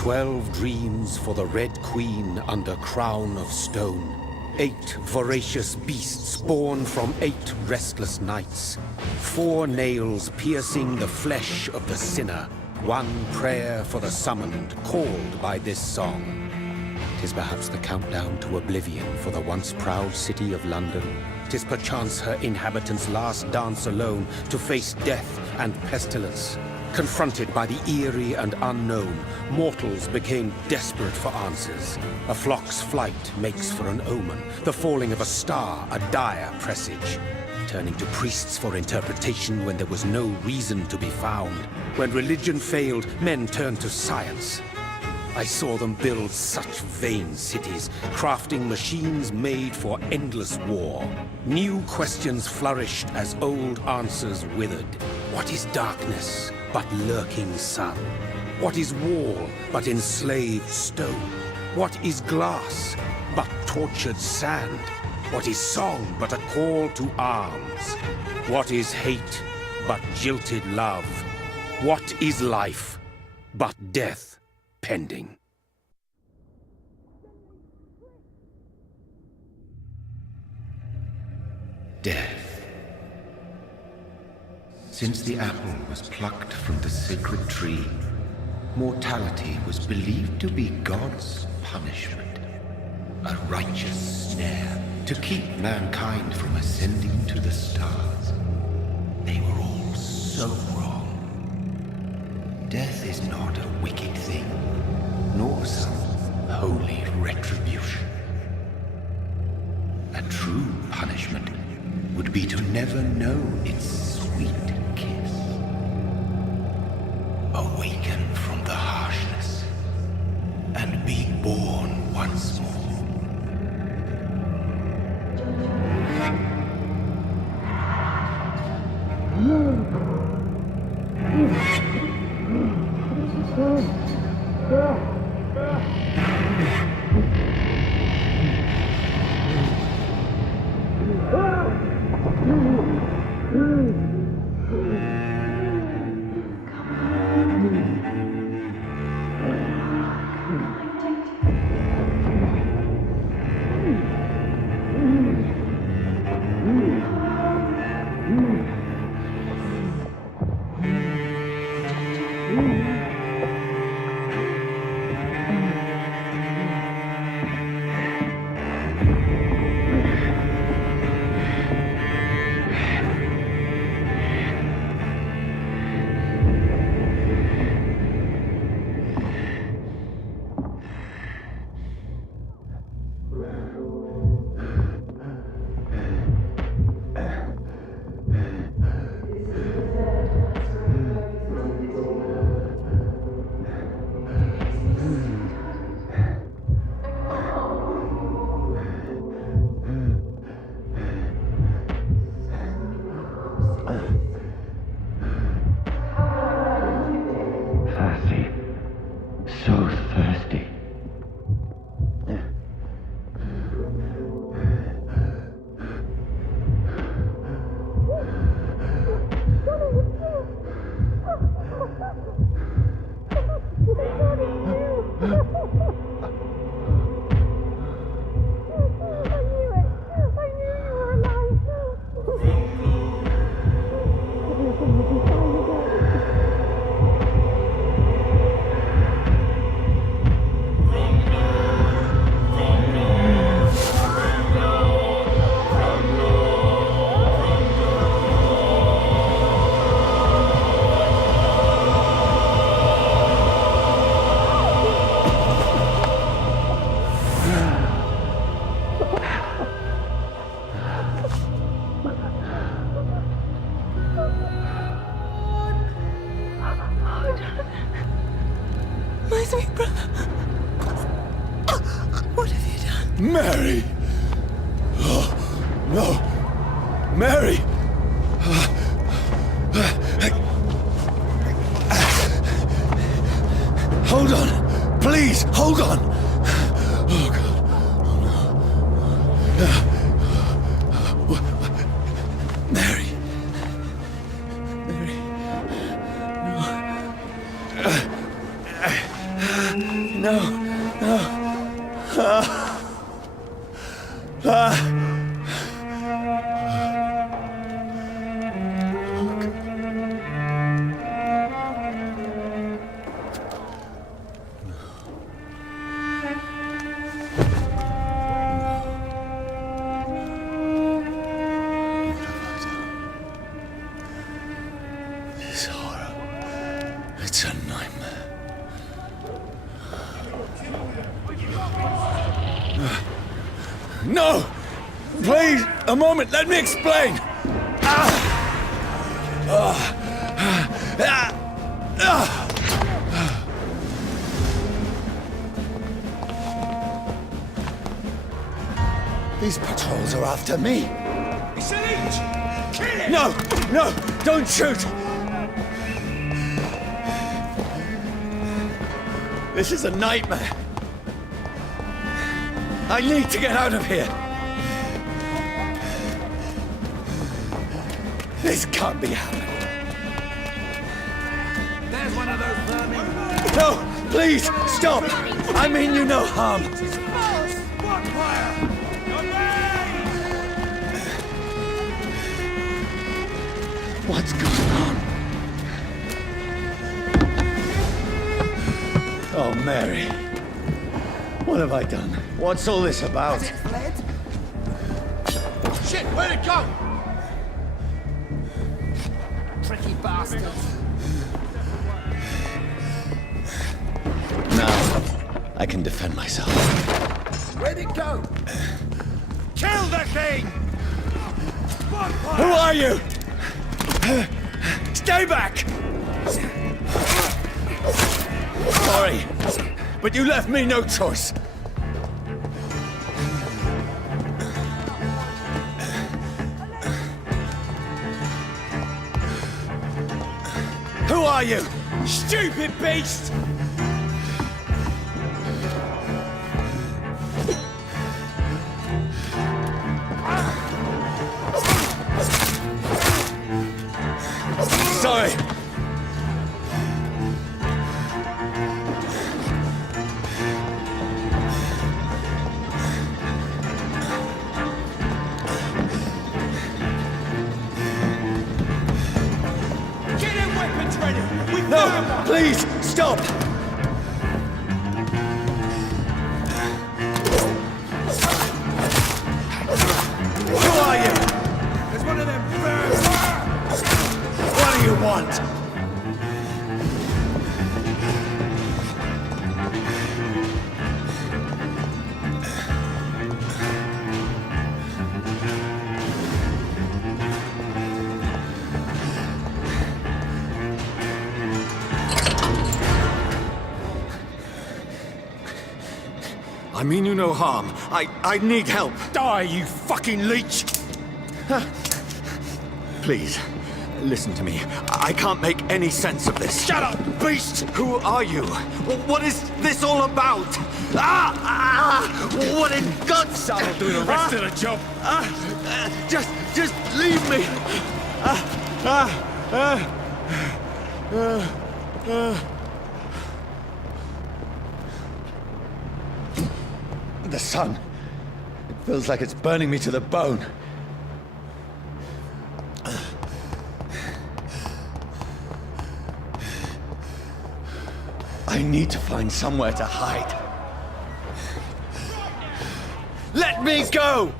12 dreams for the Red Queen under crown of stone. 8 voracious beasts born from 8 restless nights. 4 nails piercing the flesh of the sinner. 1 prayer for the summoned, called by this song. 'Tis perhaps the countdown to oblivion for the once proud city of London. 'Tis perchance her inhabitants' last dance alone to face death and pestilence. Confronted by the eerie and unknown, mortals became desperate for answers. A flock's flight makes for an omen, the falling of a star a dire presage. Turning to priests for interpretation when there was no reason to be found. When religion failed, men turned to science. I saw them build such vain cities, crafting machines made for endless war. New questions flourished as old answers withered. What is darkness but lurking sun? What is wall but enslaved stone? What is glass but tortured sand? What is song but a call to arms? What is hate but jilted love? What is life but death pending? Death. Since the apple was plucked from the sacred tree, mortality was believed to be God's punishment. A righteous snare to keep mankind from ascending to the stars. They were all so wrong. Death is not a wicked thing, nor some holy retribution. A true punishment would be to never know its sweet kiss. Awaken from the harshness and be born once more. Mary! Oh, no! Mary! Hold on! Please, hold on! Oh, God. Oh, no. Mary. Mary. No. This horror. It's a nightmare. No! Please, a moment, let me explain! These patrols are after me. It's an leech! Kill it! No! No! Don't shoot! This is a nightmare. I need to get out of here. This can't be happening. There's one of those vermin. No! Please! Stop! I mean you no harm. Bonfire! What's going on? Oh, Mary. What have I done? What's all this about? Has it fled? Shit, where'd it go? Tricky bastards. Now, I can defend myself. Where'd it go? Kill the thing! Bonfire! Who are you? Stay back! Sorry, but you left me no choice. Who are you? Stupid beast! Sorry. Get in weapons ready! We No, found one! please, stop! Who are you? There's one of them birds! What do you want? I mean you no harm. I need help. Die, you fucking leech! Please, listen to me. I can't make any sense of this. Shut up, beast! Who are you? What is this all about? What in God's... I'll do the rest of the job. Just leave me. The sun. It feels like it's burning me to the bone. I need to find somewhere to hide. Let me go!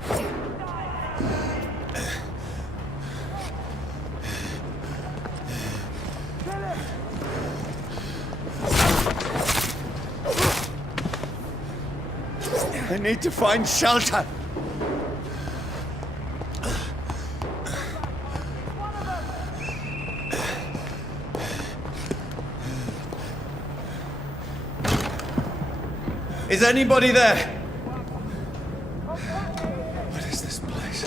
I need to find shelter. Is anybody there? What is this place?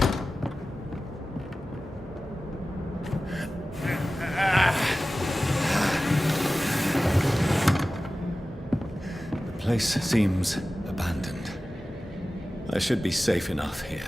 The place seems abandoned. I should be safe enough here.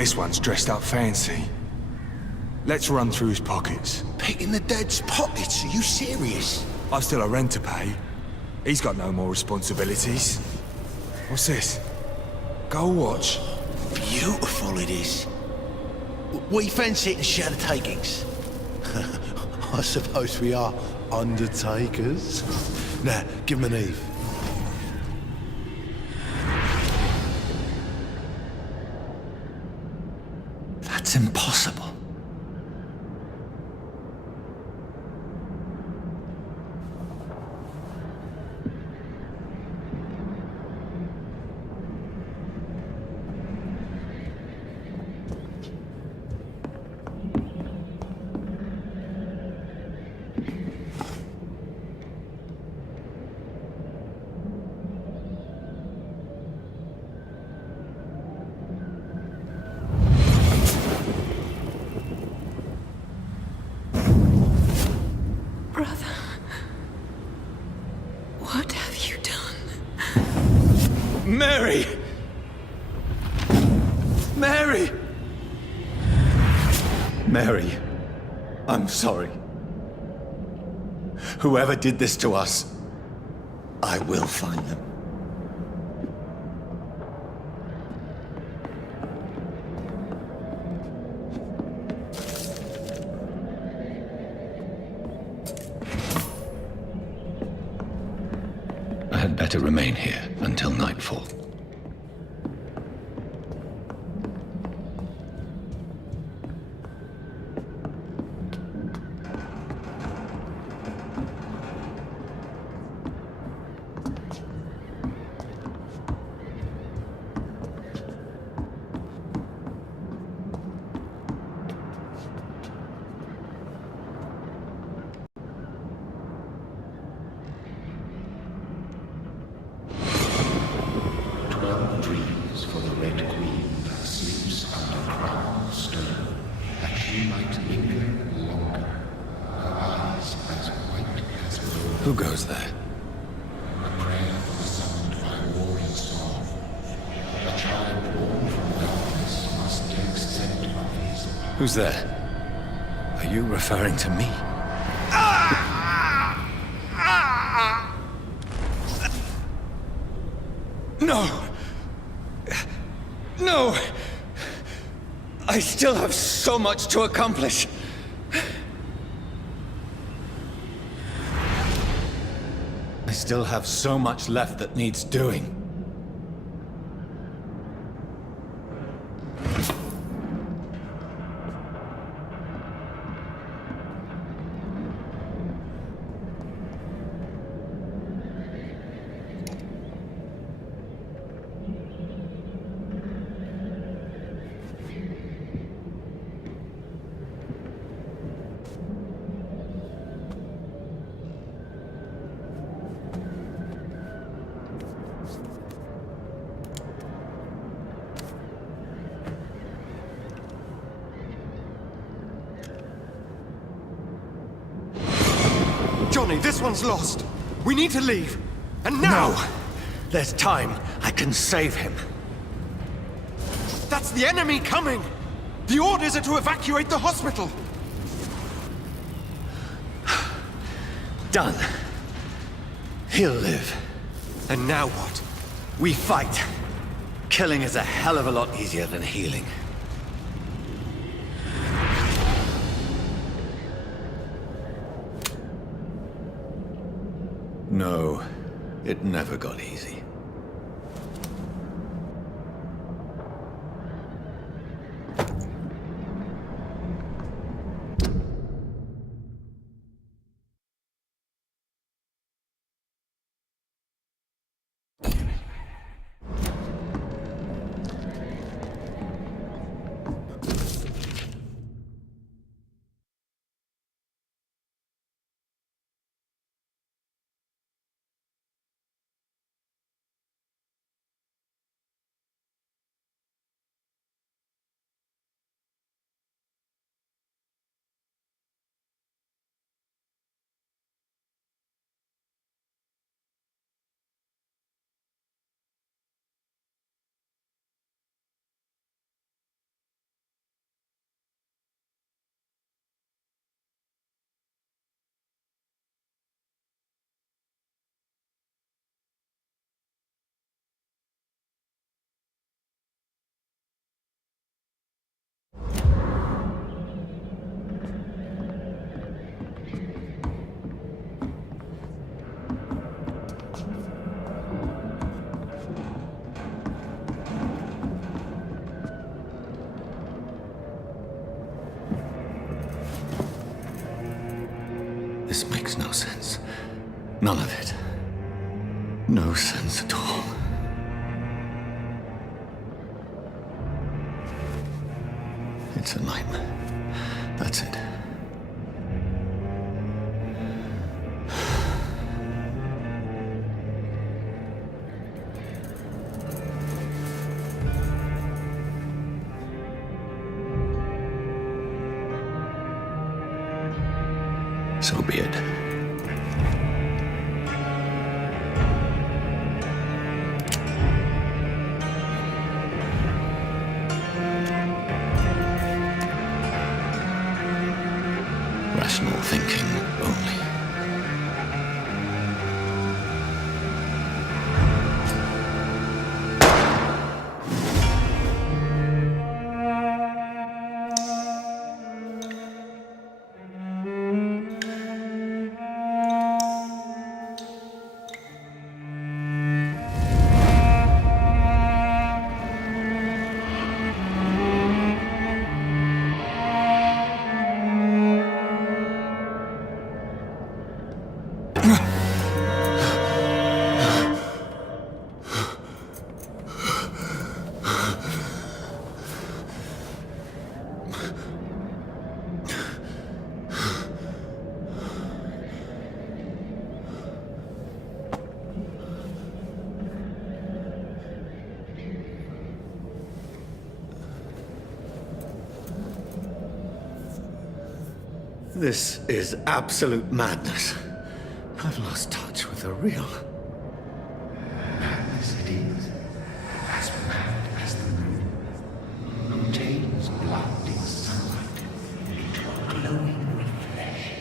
This one's dressed up fancy. Let's run through his pockets. Picking the dead's pockets? Are you serious? I've still a rent to pay. He's got no more responsibilities. What's this? Gold watch? Beautiful it is. We fancy it and share the takings. I suppose we are undertakers. Now, give him an Eve. That's impossible. Brother, what have you done? Mary! Mary! Mary, I'm sorry. Whoever did this to us, I will find them. I had better remain here until nightfall. Dreams for the Red Queen that sleeps under crown of stone, that she might linger longer, her eyes as white as gold. Who goes there? A prayer for the summoned by a warring song. A child born from darkness must take scent of his. Who's there? Are you referring to me? No! No! I still have so much to accomplish. I still have so much left that needs doing. Johnny, this one's lost. We need to leave. And now! No! There's time. I can save him. That's the enemy coming! The orders are to evacuate the hospital! Done. He'll live. And now what? We fight. Killing is a hell of a lot easier than healing. No, it never got easy. None of it. No sense at all. It's a nightmare. That's it. So be it. Rational thinking only. This is absolute madness. I've lost touch with the real. Madness it is, as mad as the moon, who turns blood in sunlight into a glowing reflection.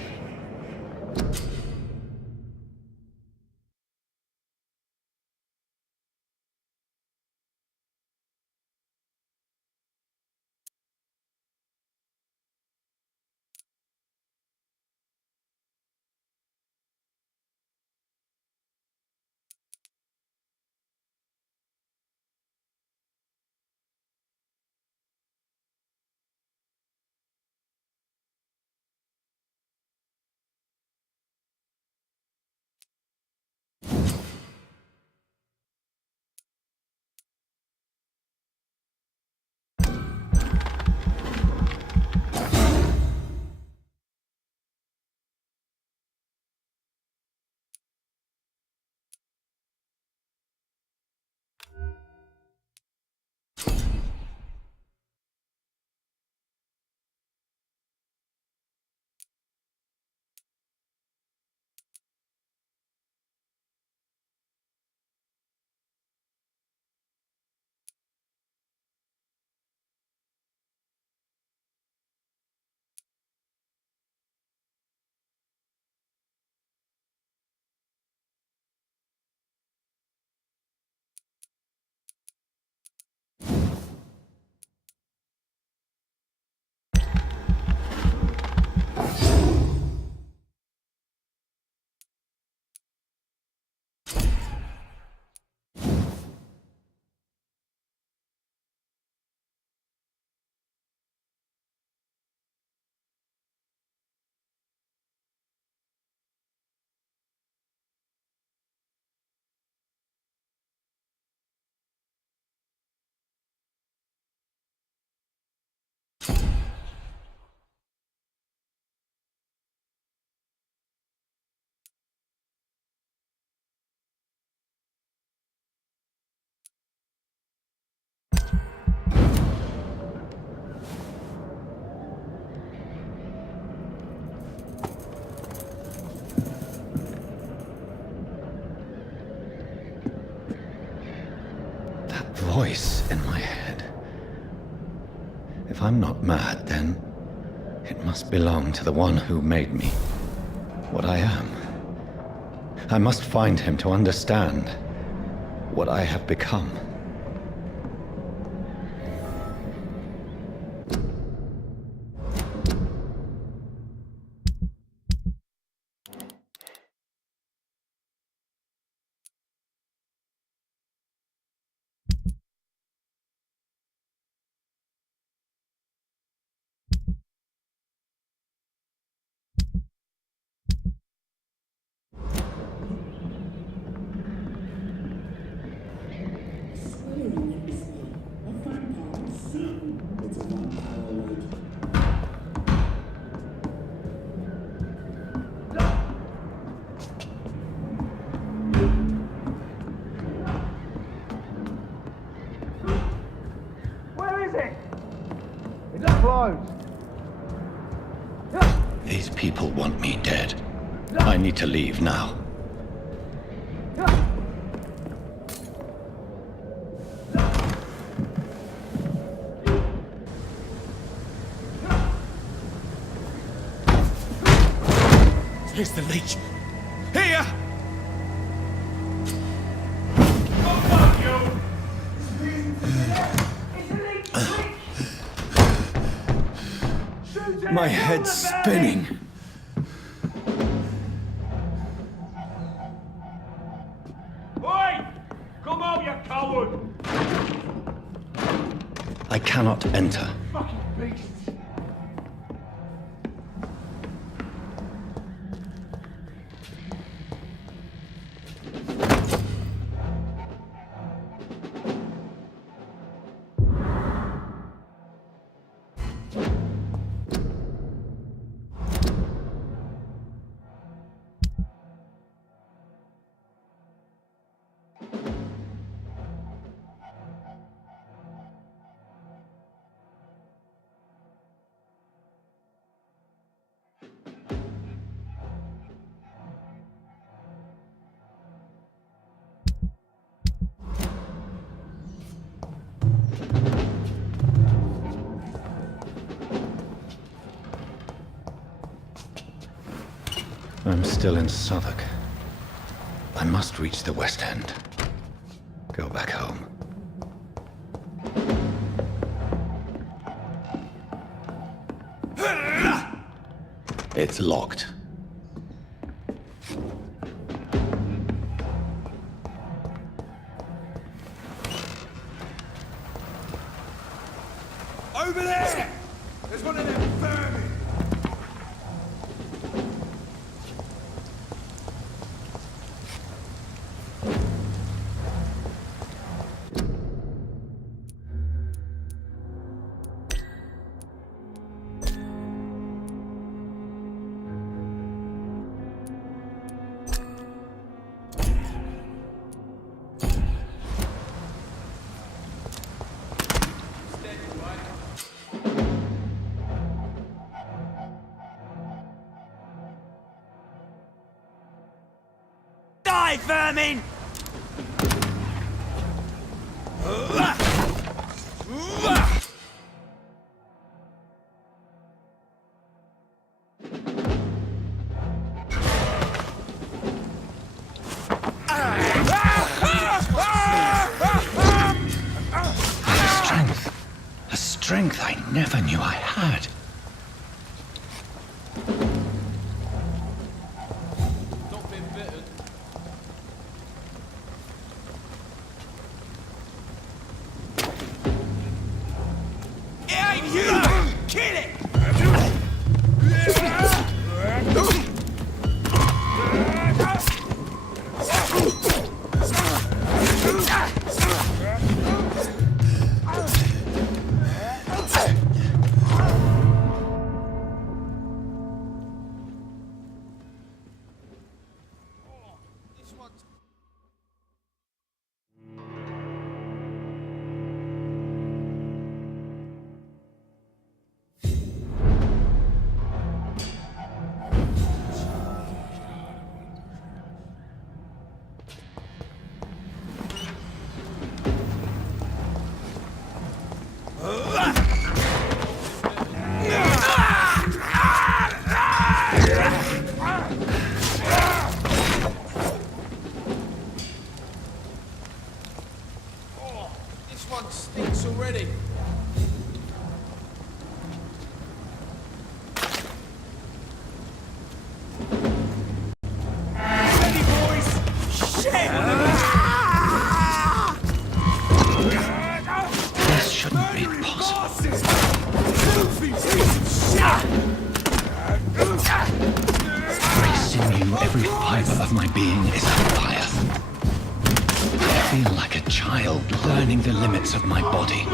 Voice in my head. If I'm not mad, then it must belong to the one who made me what I am. I must find him to understand what I have become. closed. These people want me dead. I need to leave now. Here's the leech. Here! My head's spinning. Oi! Come out, you coward! I cannot enter. Fucking beast! I'm still in Southwark. I must reach the West End. Go back home. It's locked. Over there! There's one of them vermin! Die, vermin! A strength I never knew I had. Kill it! Stinks already. Ready, boys! Shit! This shouldn't be possible. Every sinew, every fiber of my being is on fire. I feel like a child learning the limits of my body.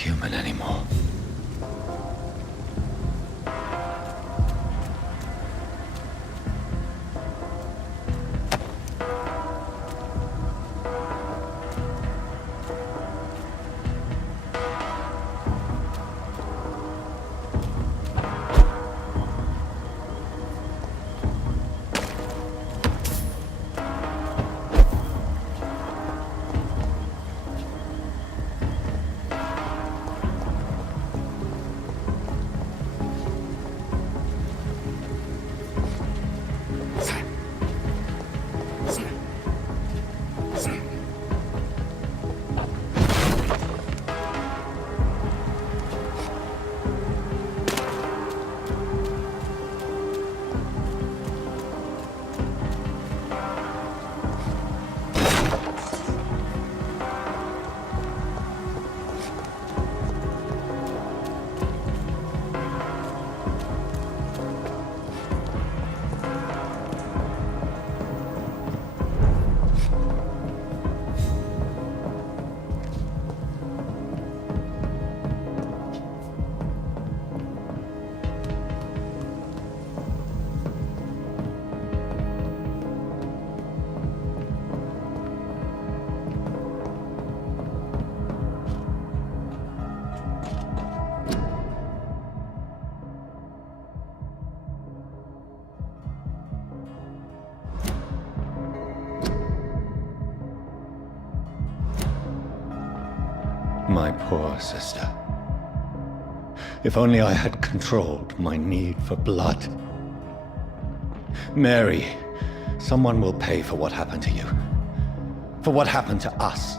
human anymore. My poor sister. If only I had controlled my need for blood. Mary, someone will pay for what happened to you. For what happened to us.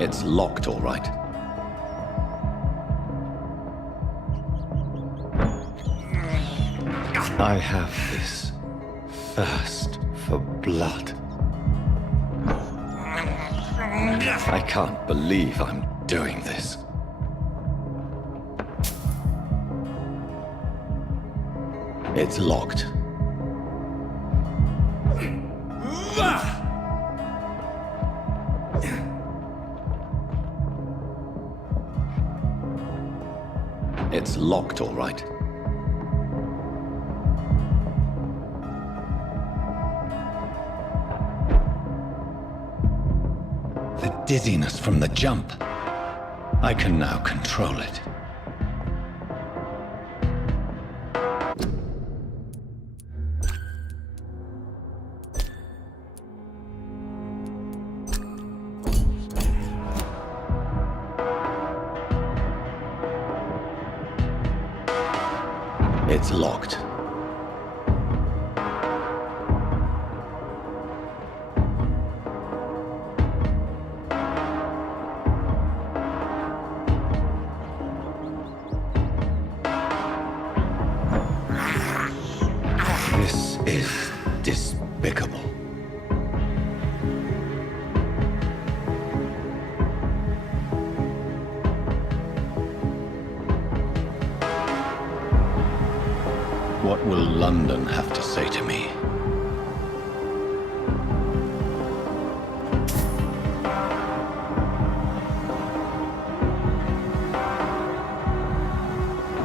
It's locked, all right. I have this thirst for blood. I can't believe I'm doing this. It's locked. It's locked, all right. The dizziness from the jump. I can now control it. It's locked. This is despicable. What will London have to say to me?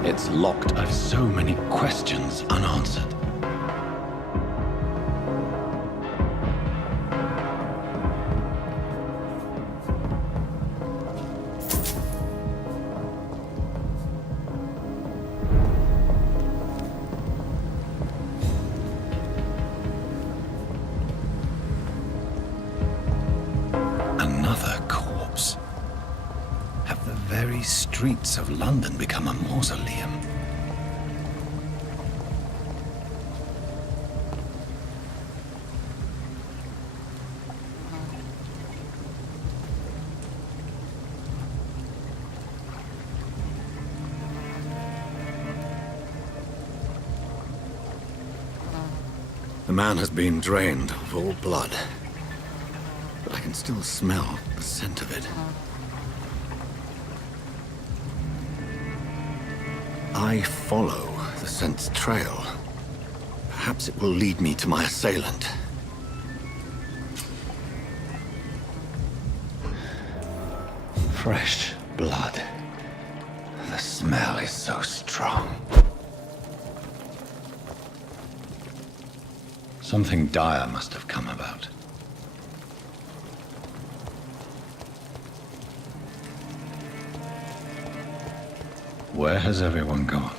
It's locked. I've so many questions unanswered. Another corpse. Have the very streets of London become a mausoleum? The man has been drained of all blood, but I can still smell the scent of it. I follow the scent's trail. Perhaps it will lead me to my assailant. Fresh blood. The smell is so strong. Something dire must have come about. Where has everyone gone?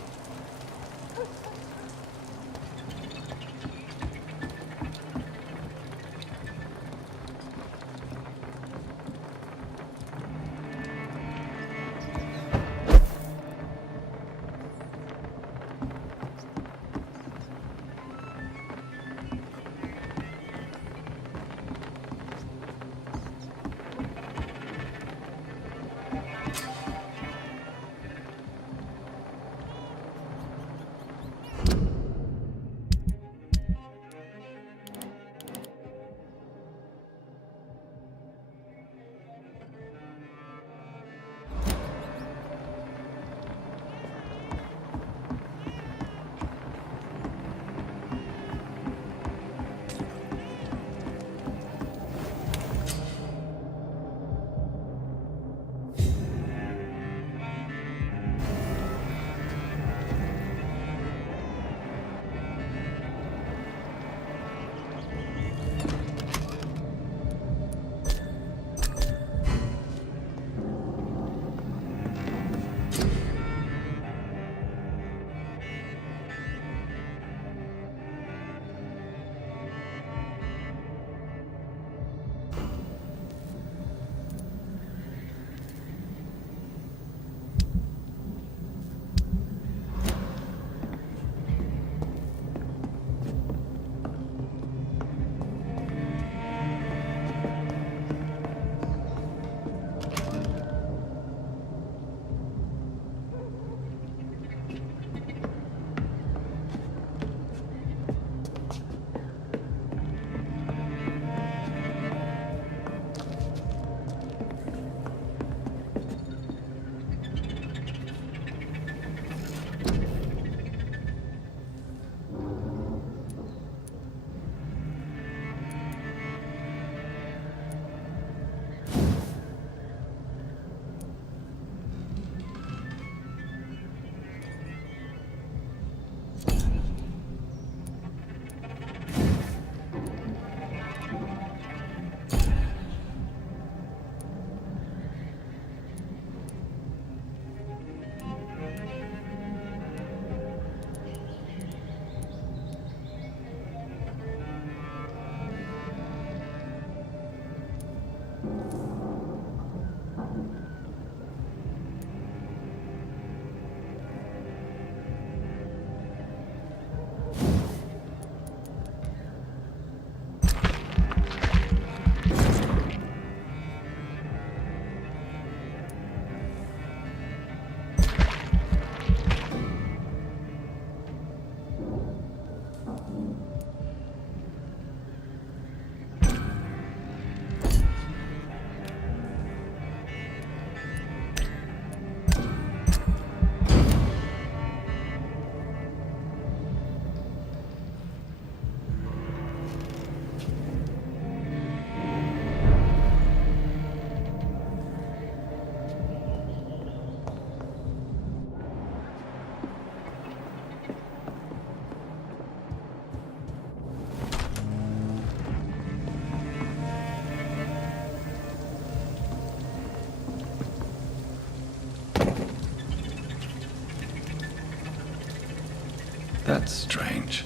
That's strange.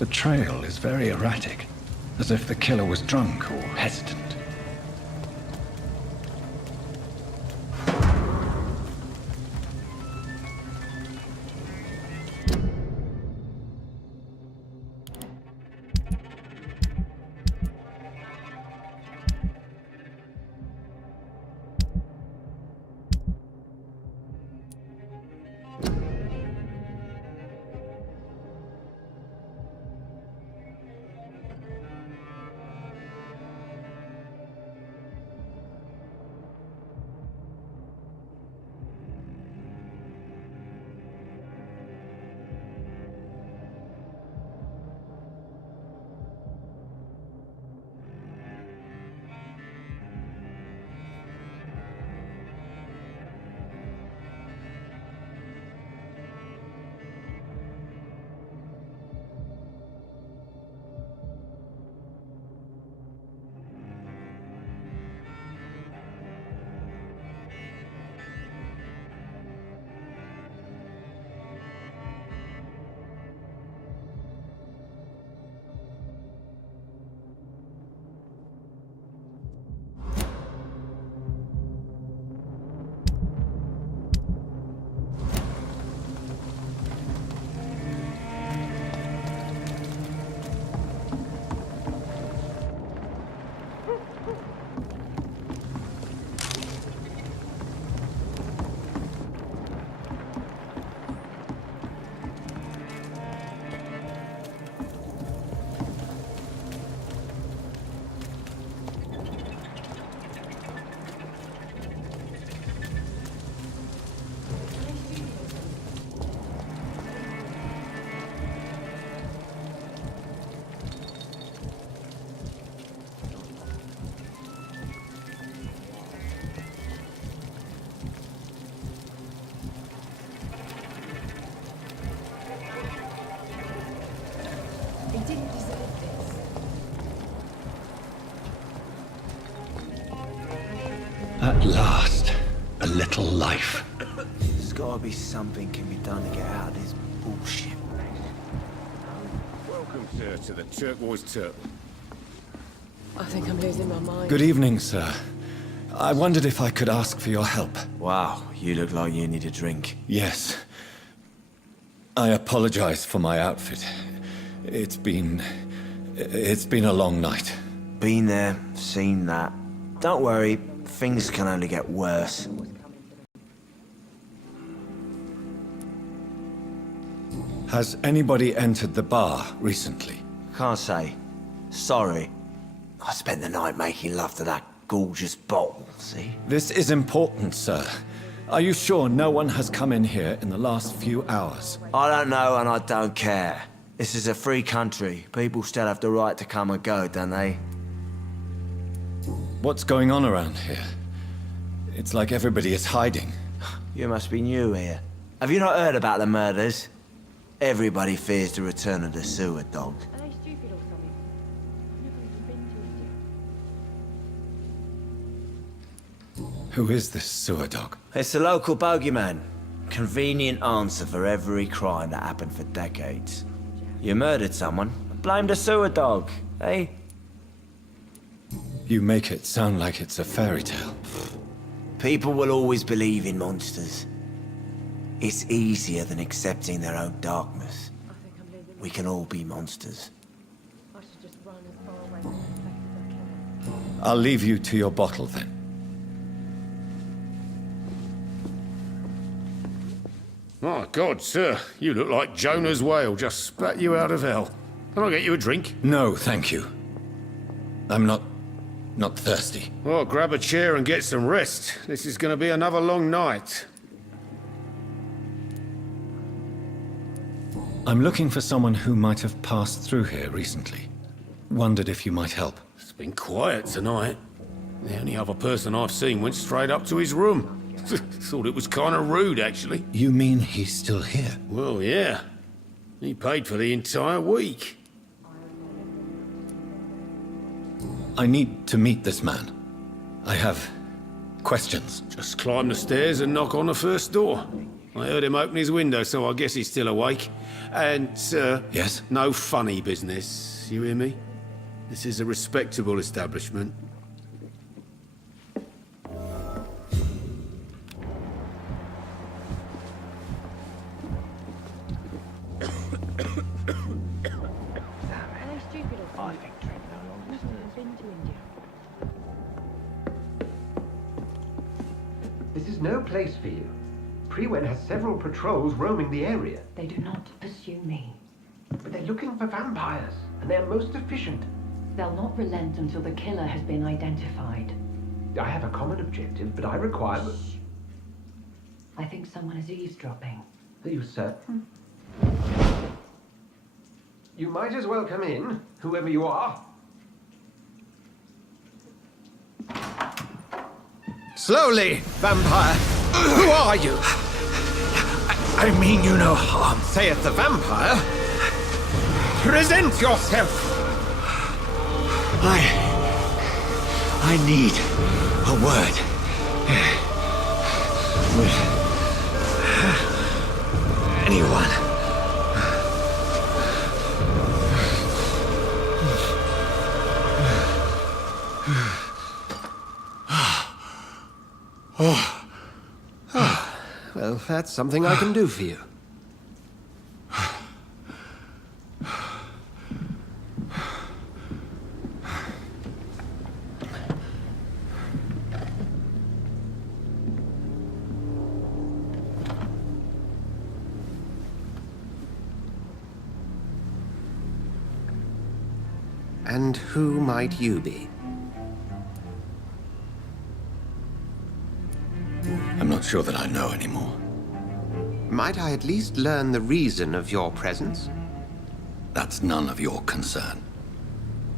The trail is very erratic, as if the killer was drunk or hesitant. didn't deserve this. At last, a little life. There's gotta be something can be done to get out of this bullshit. Welcome, sir, to the Turquoise Turtle. I think I'm losing my mind. Good evening, sir. I wondered if I could ask for your help. Wow, you look like you need a drink. Yes. I apologize for my outfit. It's been a long night. Been there, seen that. Don't worry, things can only get worse. Has anybody entered the bar recently? Can't say. Sorry. I spent the night making love to that gorgeous bottle, see? This is important, sir. Are you sure no one has come in here in the last few hours? I don't know and I don't care. This is a free country. People still have the right to come and go, don't they? What's going on around here? It's like everybody is hiding. You must be new here. Have you not heard about the murders? Everybody fears the return of the sewer dog. Are they stupid or something? I've never even been to India. Who is this sewer dog? It's the local bogeyman. Convenient answer for every crime that happened for decades. You murdered someone, blame the sewer dog, eh? You make it sound like it's a fairy tale. People will always believe in monsters. It's easier than accepting their own darkness. I think I'm losing We can all be monsters. I should just run as far away from this place as I can. I'll leave you to your bottle then. My God, sir, you look like Jonah's whale just spat you out of hell. Can I get you a drink? No, thank you. I'm not thirsty. Well, grab a chair and get some rest. This is going to be another long night. I'm looking for someone who might have passed through here recently. Wondered if you might help. It's been quiet tonight. The only other person I've seen went straight up to his room. Thought it was kind of rude, actually. You mean he's still here? Well, yeah. He paid for the entire week. I need to meet this man. I have questions. Just climb the stairs and knock on the first door. I heard him open his window, so I guess he's still awake. And, Yes? no funny business. You hear me? This is a respectable establishment. Are they stupid or something? I think I've never even been to India. This is no place for you. Prewen has several patrols roaming the area, They do not pursue me. but they're looking for vampires, and they're most efficient. They'll not relent until the killer has been identified. I have a common objective, but I require... I think someone is eavesdropping. Are you certain? You might as well come in, whoever you are. Slowly, vampire! Who are you? I mean you no harm. Saith the vampire. Present yourself! I need a word. With anyone. Well, that's something I can do for you. And who might you be? I'm not sure that I know anymore. Might I at least learn the reason of your presence? That's none of your concern.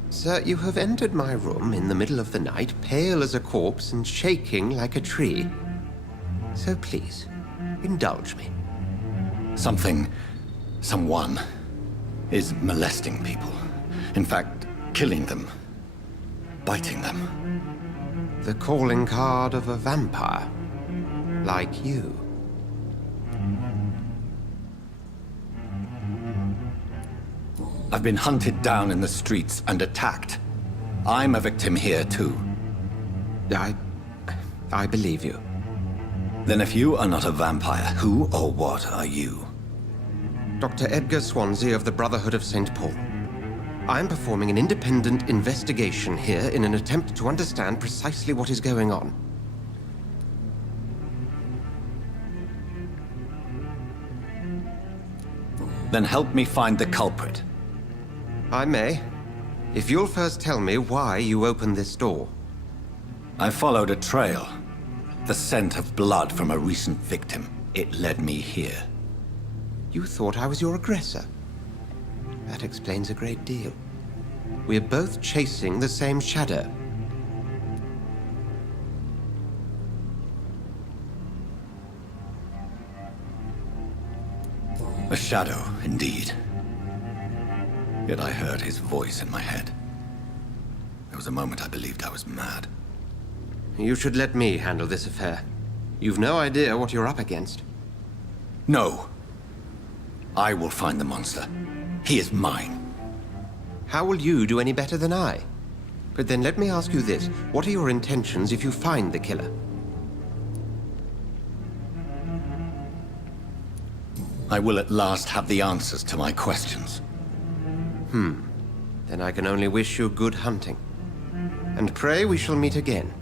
Sir, you have entered my room in the middle of the night, pale as a corpse and shaking like a tree. So please, indulge me. Someone is molesting people. In fact, killing them. Biting them. The calling card of a vampire. Like you. I've been hunted down in the streets and attacked. I'm a victim here, too. I believe you. Then if you are not a vampire, who or what are you? Dr. Edgar Swansea of the Brotherhood of St. Paul. I'm performing an independent investigation here in an attempt to understand precisely what is going on. Then help me find the culprit. I may. If you'll first tell me why you opened this door. I followed a trail. The scent of blood from a recent victim. It led me here. You thought I was your aggressor. That explains a great deal. We're both chasing the same shadow. A shadow, indeed. Yet I heard his voice in my head. There was a moment I believed I was mad. You should let me handle this affair. You've no idea what you're up against. No. I will find the monster. He is mine. How will you do any better than I? But then let me ask you this. What are your intentions if you find the killer? I will at last have the answers to my questions. Then I can only wish you good hunting. And pray we shall meet again.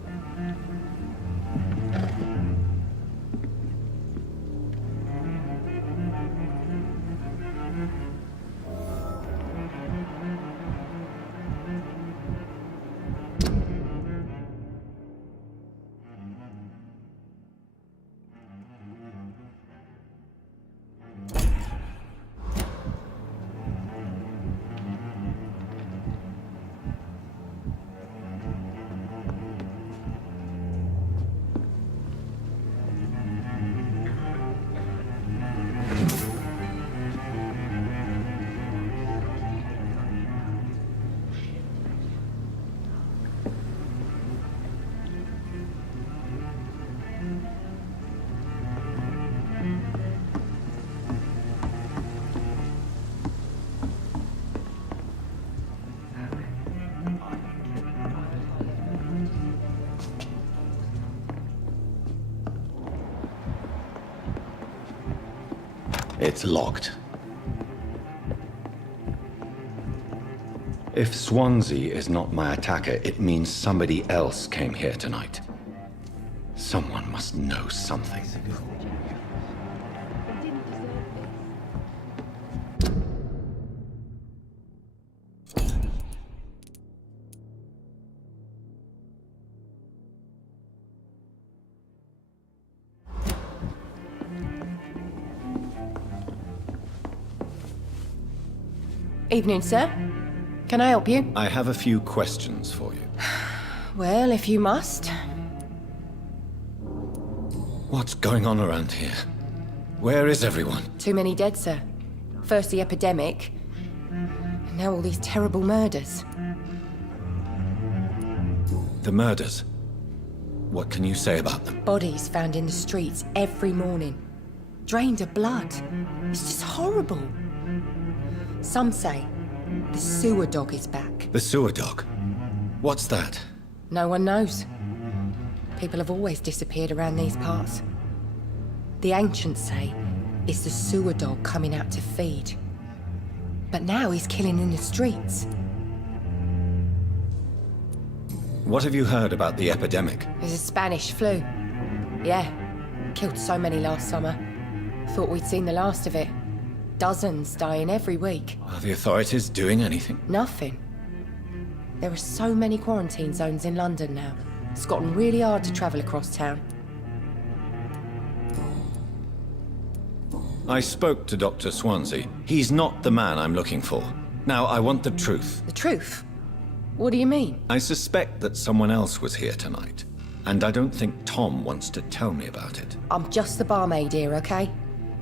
It's locked. If Swansea is not my attacker, it means somebody else came here tonight. Someone must know something. They didn't deserve this. Evening, sir. Can I help you? I have a few questions for you. Well, if you must. What's going on around here? Where is everyone? Too many dead, sir. First the epidemic, now all these terrible murders. The murders? What can you say about them? Bodies found in the streets every morning. Drained of blood. It's just horrible. Some say the sewer dog is back. The sewer dog? What's that? No one knows. People have always disappeared around these parts. The ancients say it's the sewer dog coming out to feed. But now he's killing in the streets. What have you heard about the epidemic? There's a Spanish flu. Yeah, killed so many last summer. Thought we'd seen the last of it. Dozens dying every week. Are the authorities doing anything? Nothing. There are so many quarantine zones in London now. It's gotten really hard to travel across town. I spoke to Dr. Swansea. He's not the man I'm looking for. Now, I want the truth. The truth? What do you mean? I suspect that someone else was here tonight. And I don't think Tom wants to tell me about it. I'm just the barmaid here, okay?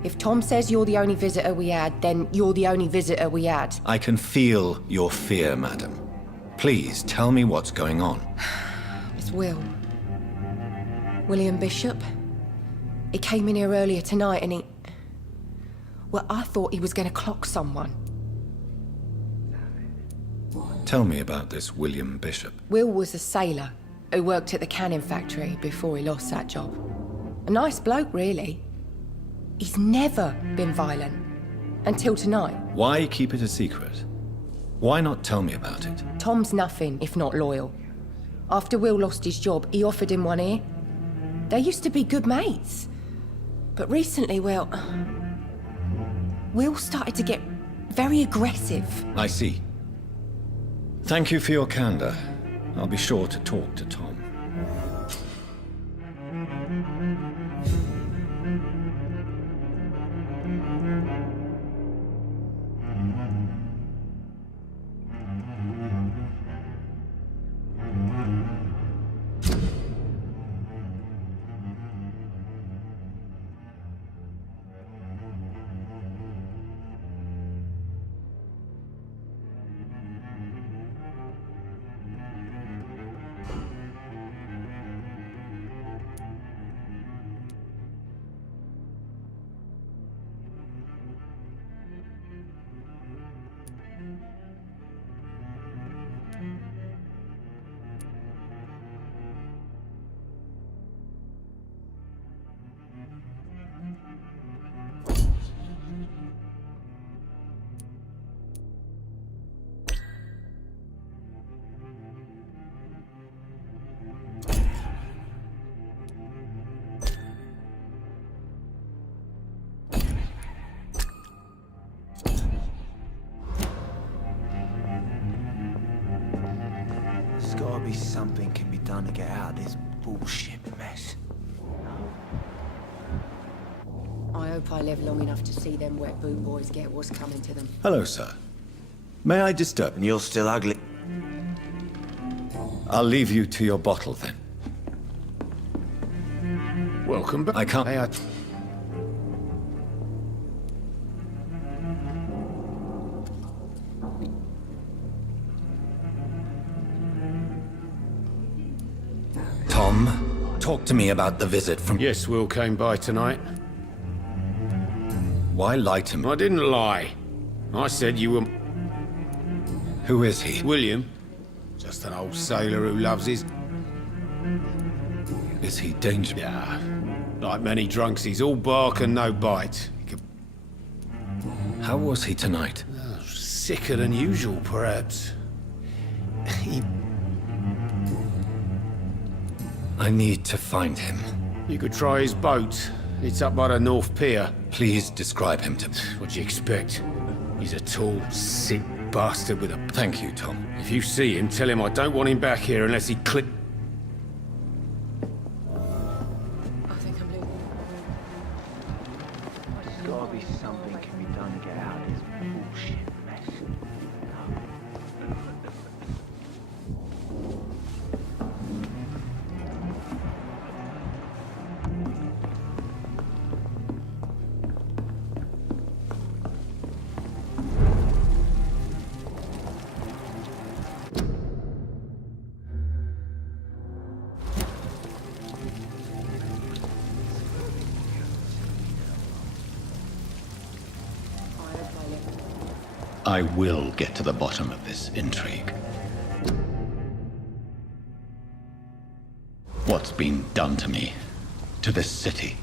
If Tom says you're the only visitor we had, then you're the only visitor we had. I can feel your fear, madam. Please, tell me what's going on. It's Will. William Bishop. He came in here earlier tonight and he... Well, I thought he was going to clock someone. Tell me about this William Bishop. Will was a sailor who worked at the canning factory before he lost that job. A nice bloke, really. He's never been violent. Until tonight. Why keep it a secret? Why not tell me about it? Tom's nothing if not loyal. After Will lost his job, he offered him one ear. They used to be good mates. But recently, well... Will started to get very aggressive. I see. Thank you for your candor. I'll be sure to talk to Tom. There's gotta be something can be done to get out of this bullshit mess. I hope I live long enough to see them wet boot boys get what's coming to them. Hello, sir. May I disturb? And you're still ugly. I'll leave you to your bottle, then. Welcome back. I can't... Tom, talk to me about the visit from... Yes, Will came by tonight. Why lie to me? I didn't lie. I said you were... Who is he? William. Just an old sailor who loves his... Is he dangerous? Yeah. Like many drunks, he's all bark and no bite. How was he tonight? Sicker than usual, perhaps. I need to find him. You could try his boat. It's up by the North Pier. Please describe him to me. What do you expect? He's a tall, sick bastard with a... Thank you, Tom. If you see him, tell him I don't want him back here unless he click... I think I'm leaving. There's gotta be something can be done to get out of this bullshit mess. I will get to the bottom of this intrigue. What's been done to me, to this city?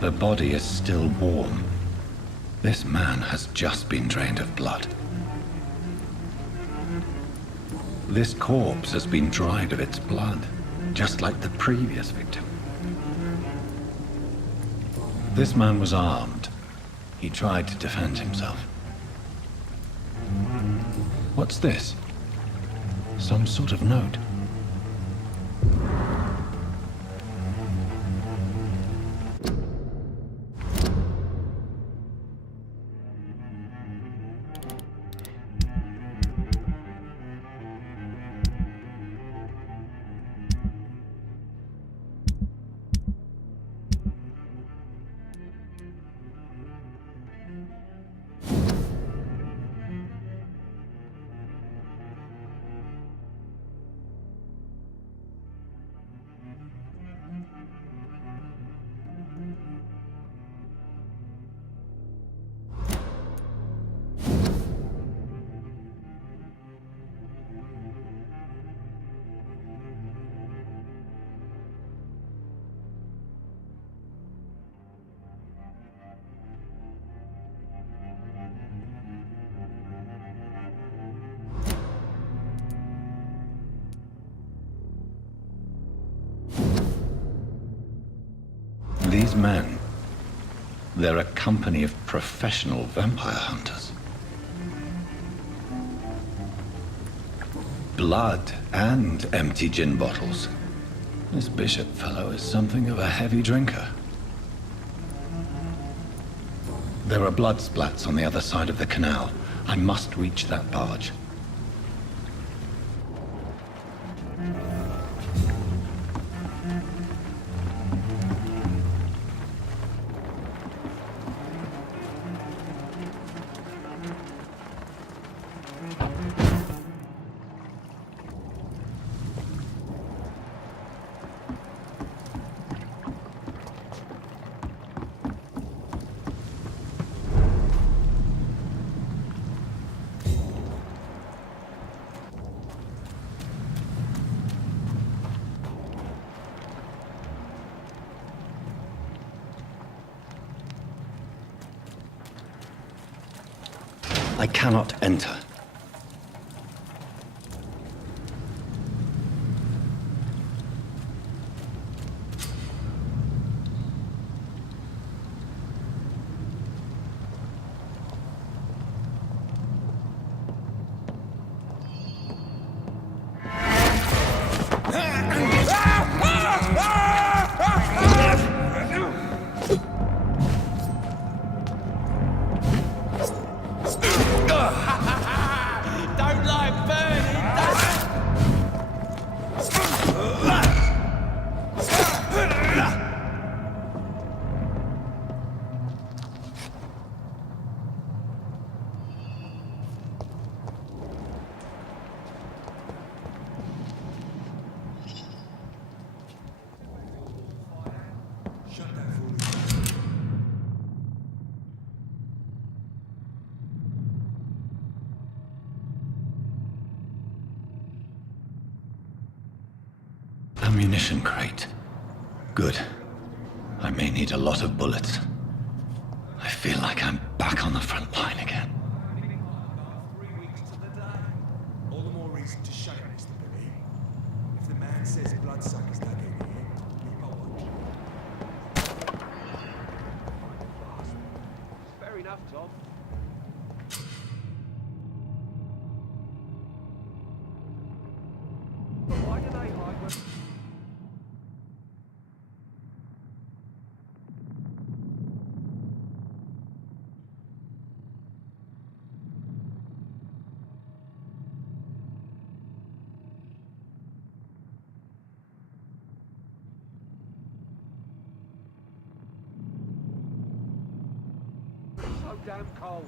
The body is still warm. This man has just been drained of blood. This corpse has been dried of its blood, just like the previous victim. This man was armed. He tried to defend himself. What's this? Some sort of note. These men, they're a company of professional vampire hunters. Blood and empty gin bottles. This Bishop fellow is something of a heavy drinker. There are blood splats on the other side of the canal. I must reach that barge. I cannot enter. Ammunition crate. Good. I may need a lot of bullets. I feel like I'm back on the front line again. 3 weeks to the day. All the more reason to shut it, Mr. Billy. If the man says bloodsuckers dug in here, leave my watch. Fair enough, Tom. But why do they hide when... So damn cold.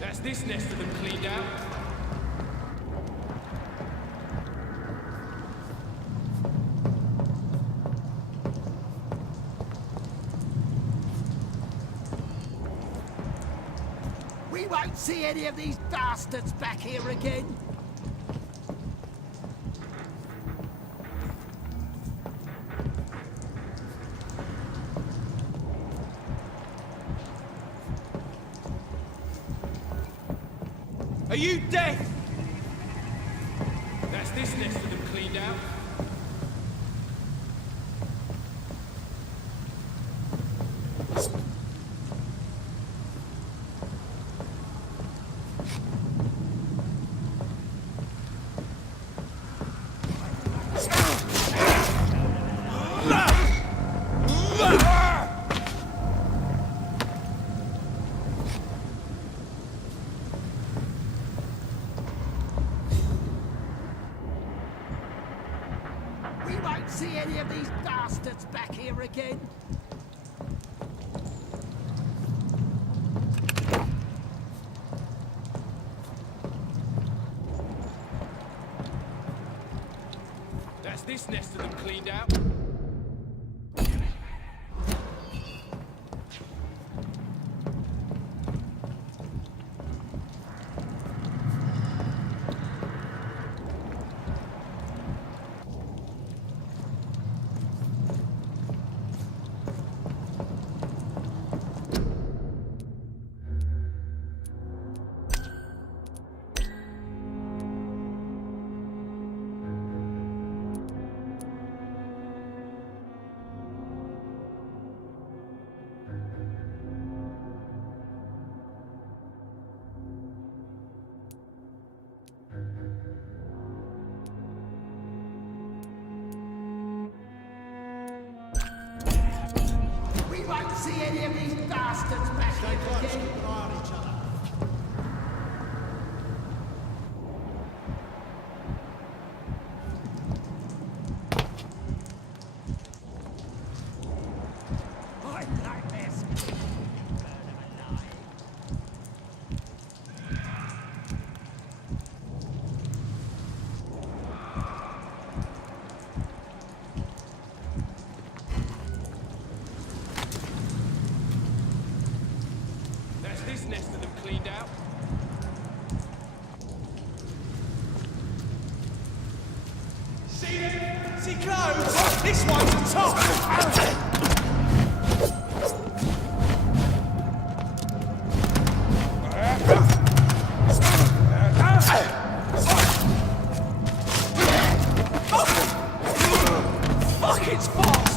That's this nest of them cleaned out. We won't see any of these bastards back here again. Are you deaf? That's this nest of them cleaned out. We won't see any of these bastards back here again. That's this nest of them cleaned out. We won't see any of these bastards back here again. I like this. Burn 'em alive. That's this nest of them cleaned out. See them? See clothes? This one's a top! Fuck, it's fast!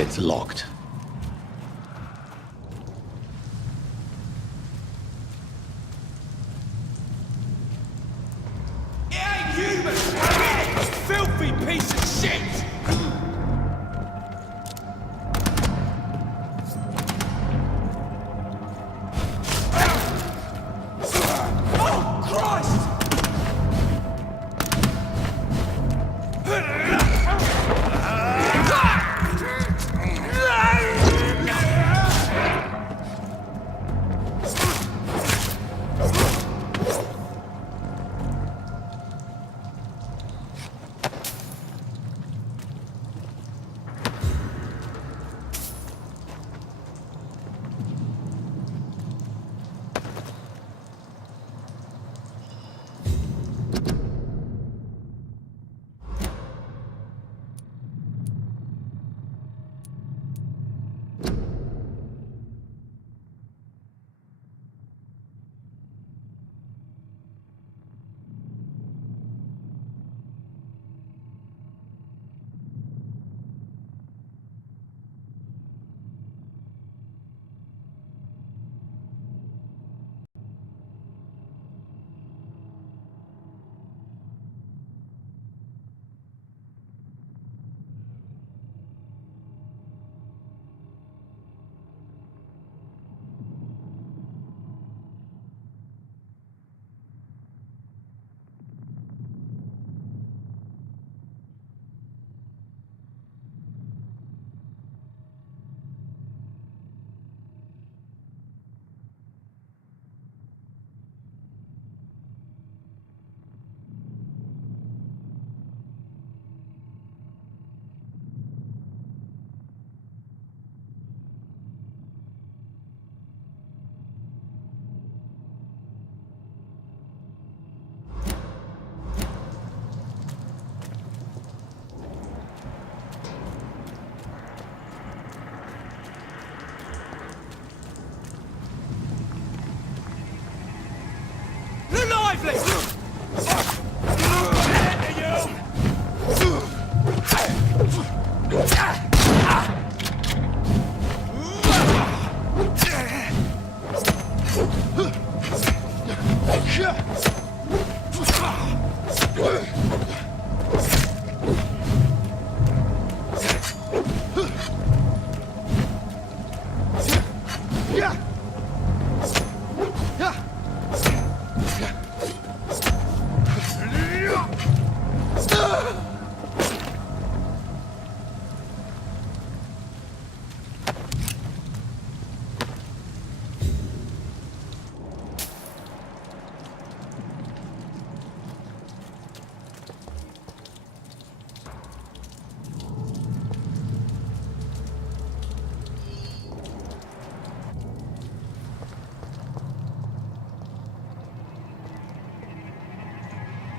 It's locked. It ain't human! Filthy piece of shit! Oh, Christ!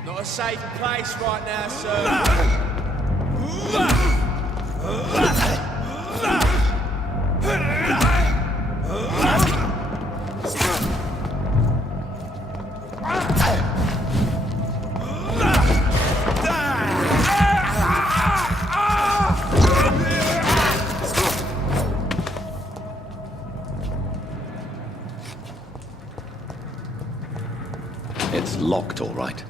Not a safe place right now, sir. It's locked, all right.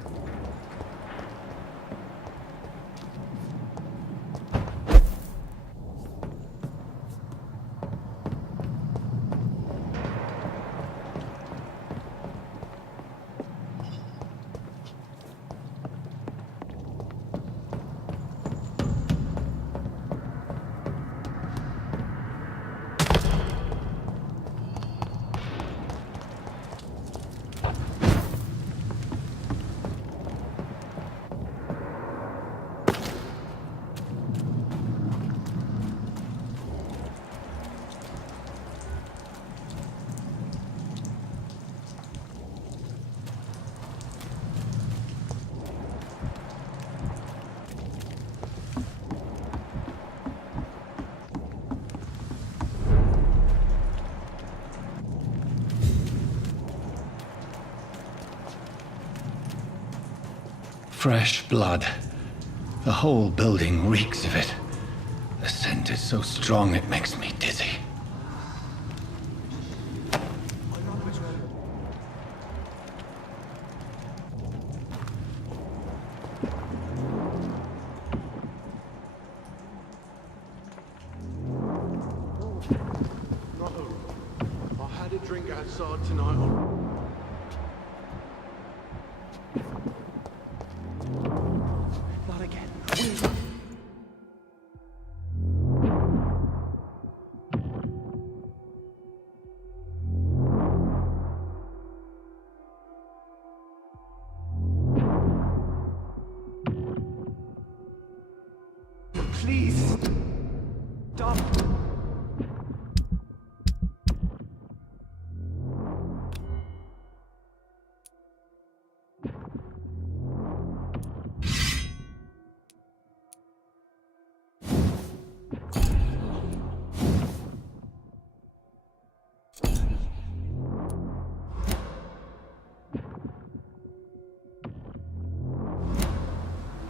Fresh blood. The whole building reeks of it. The scent wind is so strong it makes me dizzy. I had a drink outside tonight. Not again. Please. Stop.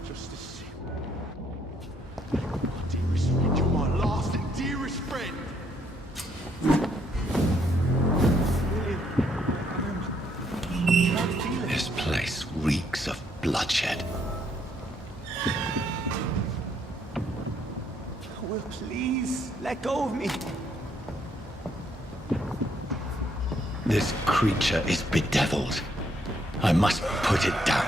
Justice. Dearest friend, you're my last and dearest friend. This place reeks of bloodshed. Will, please, let go of me. This creature is bedeviled. I must put it down.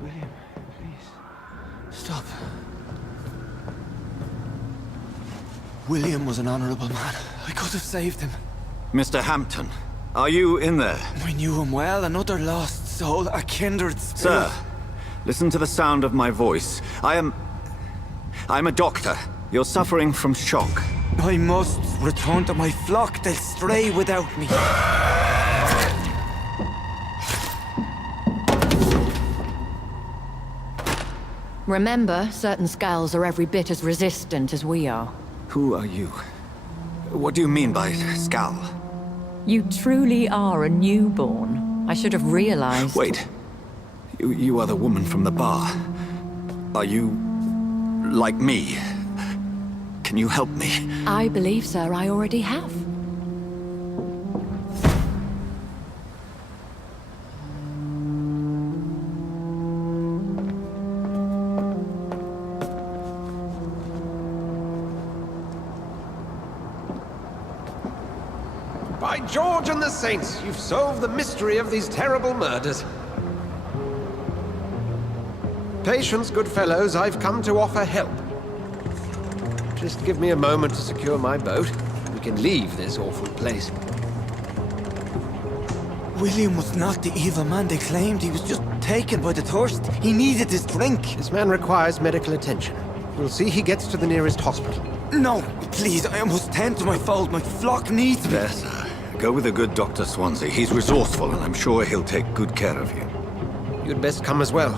William, please. Stop. William was an honorable man. I could have saved him. Mr. Hampton, are you in there? I knew him well, another lost soul, a kindred spirit. Sir, listen to the sound of my voice. I'm a doctor. You're suffering from shock. I must return to my flock. They'll stray without me. Remember, certain skulls are every bit as resistant as we are. Who are you? What do you mean by skull? You truly are a newborn. I should have realized. Wait. You are the woman from the bar. Are you... like me? Can you help me? I believe, sir, I already have. By George and the Saints, you've solved the mystery of these terrible murders. Patience, good fellows, I've come to offer help. Just give me a moment to secure my boat. We can leave this awful place. William was not the evil man they claimed. He was just taken by the thirst. He needed his drink. This man requires medical attention. We'll see he gets to the nearest hospital. No, please, I must tend to my fold. My flock needs me. There, sir. Go with the good Dr. Swansea. He's resourceful, and I'm sure he'll take good care of you. You'd best come as well.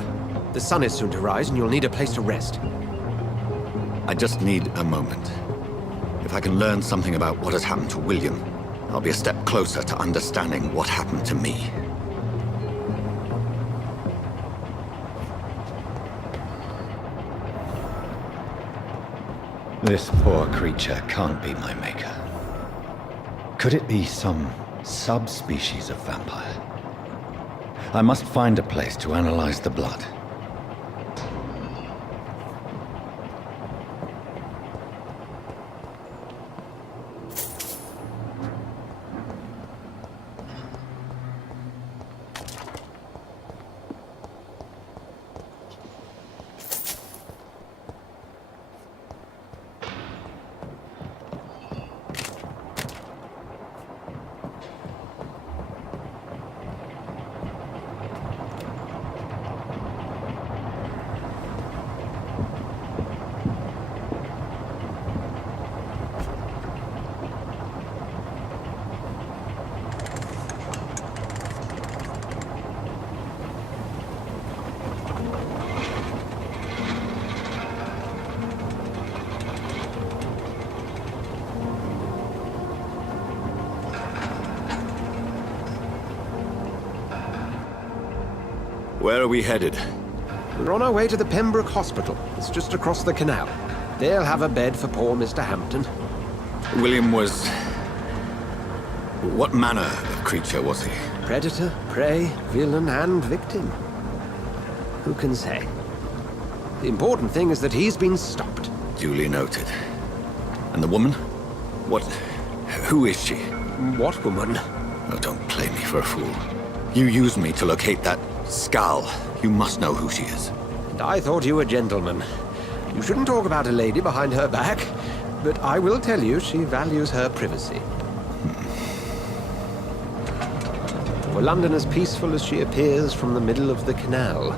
The sun is soon to rise, and you'll need a place to rest. I just need a moment. If I can learn something about what has happened to William, I'll be a step closer to understanding what happened to me. This poor creature can't be my maker. Could it be some subspecies of vampire? I must find a place to analyze the blood. Where are we headed? We're on our way to the Pembroke Hospital. It's just across the canal. They'll have a bed for poor Mr. Hampton. William was... What manner of creature was he? Predator, prey, villain, and victim. Who can say? The important thing is that he's been stopped. Duly noted. And the woman? What... Who is she? What woman? Oh, don't play me for a fool. You used me to locate that skull. You must know who she is. And I thought you a gentleman. You shouldn't talk about a lady behind her back, but I will tell you she values her privacy. For London as peaceful as she appears from the middle of the canal.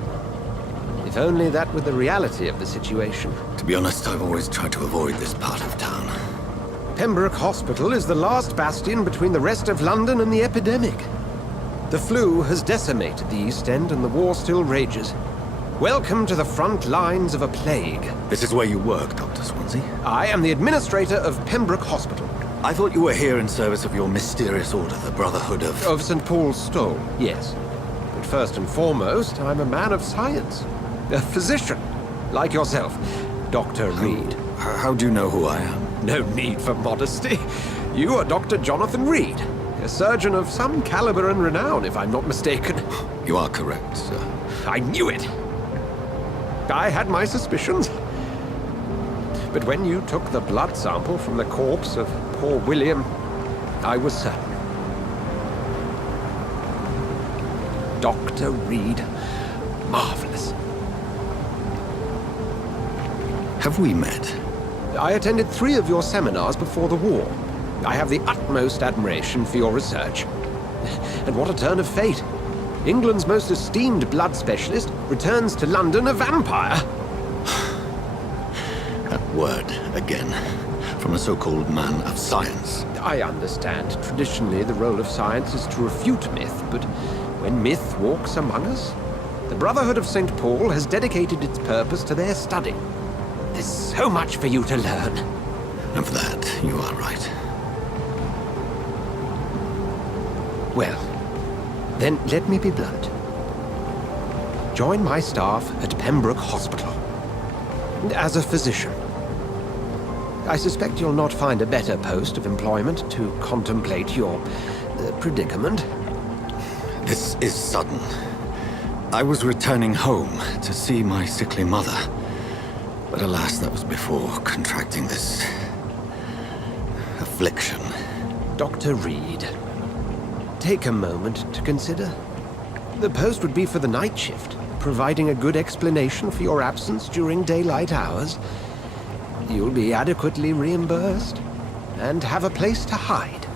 If only that were the reality of the situation. To be honest, I've always tried to avoid this part of town. Pembroke Hospital is the last bastion between the rest of London and the epidemic. The flu has decimated the East End and the war still rages. Welcome to the front lines of a plague. This is where you work, Dr. Swansea? I am the administrator of Pembroke Hospital. I thought you were here in service of your mysterious order, the Brotherhood of... Of St. Paul's Stole, yes. But first and foremost, I'm a man of science. A physician, like yourself, Dr. Reed. How do you know who I am? No need for modesty. You are Dr. Jonathan Reed, a surgeon of some caliber and renown, if I'm not mistaken. You are correct, sir. I knew it! I had my suspicions. But when you took the blood sample from the corpse of poor William, I was certain. Dr. Reed. Marvelous. Have we met? I attended 3 of your seminars before the war. I have the utmost admiration for your research. And what a turn of fate. England's most esteemed blood specialist returns to London a vampire. That word, again, from a so-called man of science. I understand. Traditionally, the role of science is to refute myth, but when myth walks among us, the Brotherhood of St. Paul has dedicated its purpose to their study. There's so much for you to learn. And for that, you are right. Well, then let me be blunt. Join my staff at Pembroke Hospital. As a physician. I suspect you'll not find a better post of employment to contemplate your predicament. This is sudden. I was returning home to see my sickly mother. But alas, that was before contracting this... affliction. Dr. Reed, take a moment to consider. The post would be for the night shift, providing a good explanation for your absence during daylight hours. You'll be adequately reimbursed, and have a place to hide.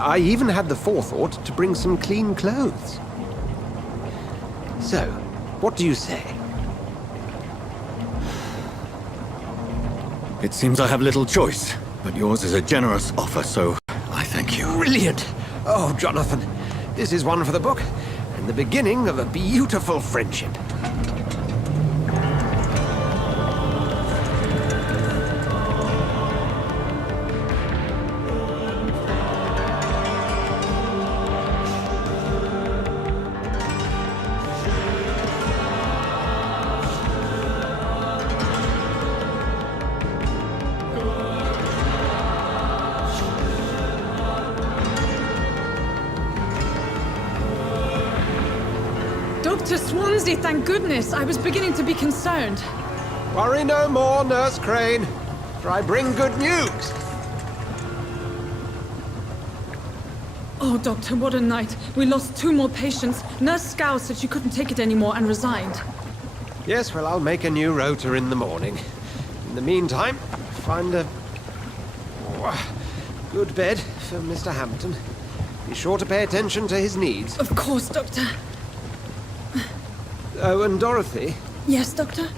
I even had the forethought to bring some clean clothes. So, what do you say? It seems I have little choice, but yours is a generous offer, so I thank you. Brilliant! Oh, Jonathan, this is one for the book, and the beginning of a beautiful friendship. Dr. Swansea, thank goodness. I was beginning to be concerned. Worry no more, Nurse Crane, for I bring good news. Oh, Doctor, what a night. We lost 2 more patients. Nurse Scow said she couldn't take it anymore and resigned. Yes, well, I'll make a new rota in the morning. In the meantime, find a good bed for Mr. Hampton. Be sure to pay attention to his needs. Of course, Doctor. Oh, and Dorothy? Yes, Doctor?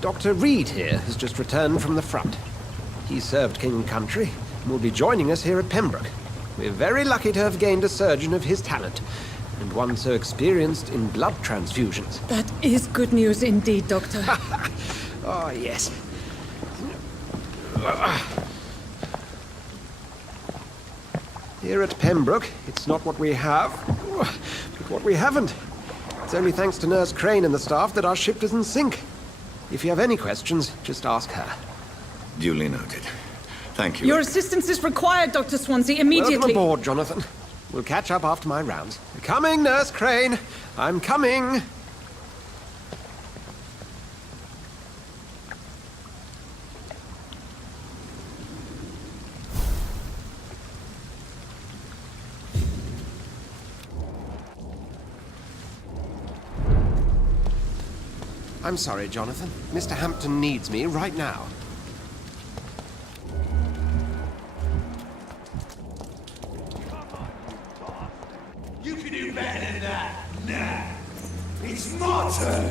Dr. Reed here has just returned from the front. He served King and Country and will be joining us here at Pembroke. We're very lucky to have gained a surgeon of his talent, and one so experienced in blood transfusions. That is good news indeed, Doctor. Oh, yes. Here at Pembroke, it's not what we have, but what we haven't. It's only thanks to Nurse Crane and the staff that our ship doesn't sink. If you have any questions, just ask her. Duly noted. Thank you. Your assistance is required, Dr. Swansea, immediately. Welcome aboard, Jonathan. We'll catch up after my rounds. Coming, Nurse Crane. I'm coming. I'm sorry, Jonathan. Mr. Hampton needs me right now. You can do better than that. Nah. It's my turn.